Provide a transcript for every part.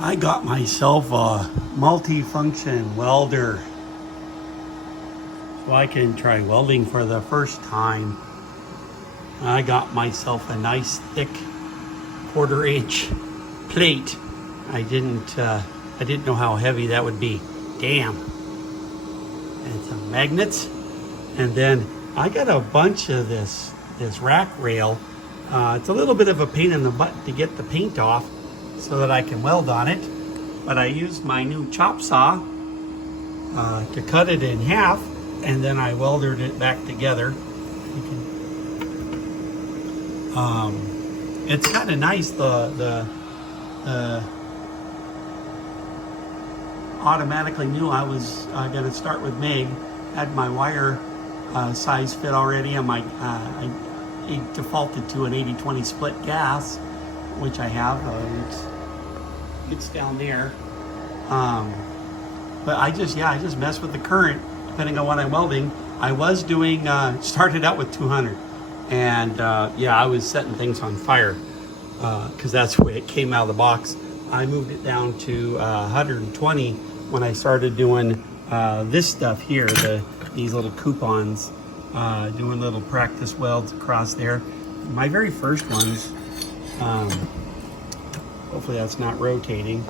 I got myself a multi-function welder so I can try welding for the first time. I got myself a nice thick 1/4 inch plate. I didn't know how heavy that would be. Damn. And some magnets. And then I got a bunch of this rack rail. It's a little bit of a pain in the butt to get the paint off so that I can weld on it. But I used my new chop saw to cut it in half, and then I welded it back together. It's kind of nice, the automatically knew I was going to start with MIG. Had my wire size fit already, and I defaulted to an 80-20 split gas, which I have. It's down there. But I just mess with the current depending on what I'm welding. I was doing started out with 200, and I was setting things on fire because that's the way it came out of the box. I moved it down to 120 when I started doing this stuff here, these little coupons, doing little practice welds across there. My very first ones, hopefully that's not rotating,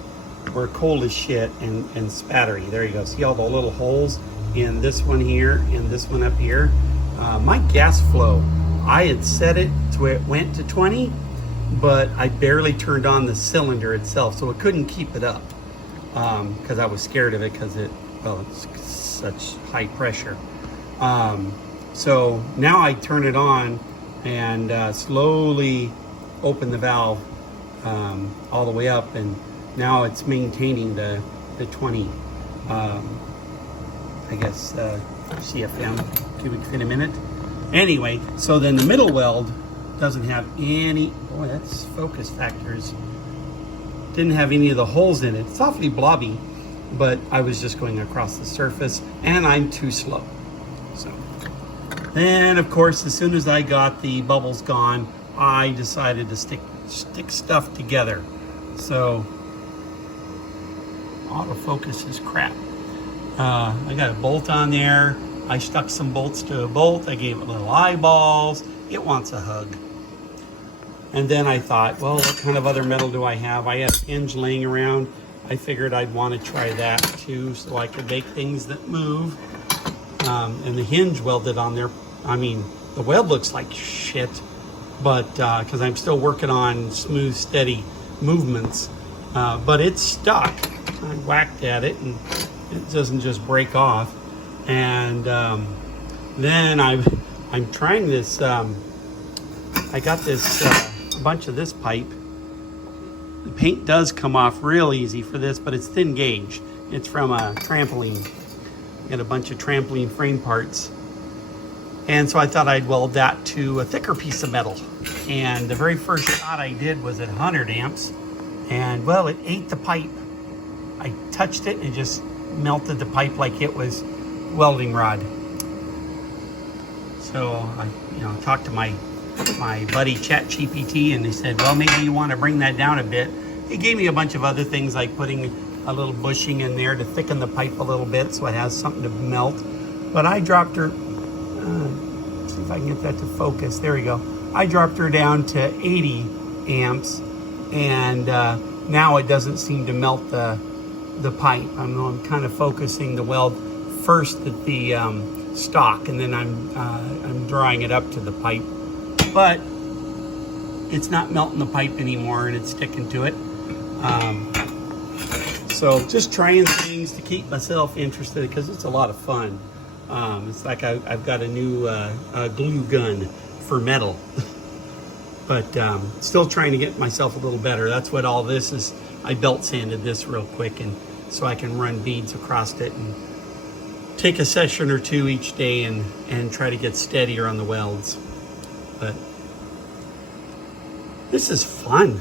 were cold as shit and spattery. There you go. See all the little holes in this one here and this one up here? My gas flow, I had set it to where it went to 20, but I barely turned on the cylinder itself, so it couldn't keep it up because I was scared of it because it's such high pressure. So now I turn it on and slowly open the valve all the way up, and now it's maintaining the 20 I guess CFM, cubic feet a minute. Anyway, so then the middle weld doesn't have any, boy, that's focus factors, didn't have any of the holes in it. It's awfully blobby, but I was just going across the surface, and I'm too slow. So then, of course, as soon as I got the bubbles gone, I decided to stick stuff together. So autofocus is crap. I got a bolt on there. I stuck some bolts to a bolt. I gave it little eyeballs. It wants a hug. And then I thought, well, what kind of other metal do I have? I had a hinge laying around. I figured I'd want to try that too, so I could make things that move. And the hinge welded on there. I mean, the weld looks like shit, but because I'm still working on smooth, steady movements, but it's stuck. I whacked at it, and it doesn't just break off. And then I'm trying this. I got this a bunch of this pipe. The paint does come off real easy for this, but it's thin gauge. It's from a trampoline. Got a bunch of trampoline frame parts. And so I thought I'd weld that to a thicker piece of metal. And the very first shot I did was at 100 amps. And well, it ate the pipe. I touched it and it just melted the pipe like it was welding rod. So I talked to my buddy ChatGPT, and they said, well, maybe you want to bring that down a bit. He gave me a bunch of other things, like putting a little bushing in there to thicken the pipe a little bit so it has something to melt. But I dropped her, let's see if I can get that to focus. There we go. I dropped her down to 80 amps, and now it doesn't seem to melt the pipe. I'm kind of focusing the weld first at the stock, and then I'm drawing it up to the pipe. But it's not melting the pipe anymore, and it's sticking to it. So just trying things to keep myself interested, because it's a lot of fun. It's like I've got a new glue gun for metal. But still trying to get myself a little better. That's what all this is. I belt sanded this real quick, and so I can run beads across it and take a session or two each day and try to get steadier on the welds. But this is fun.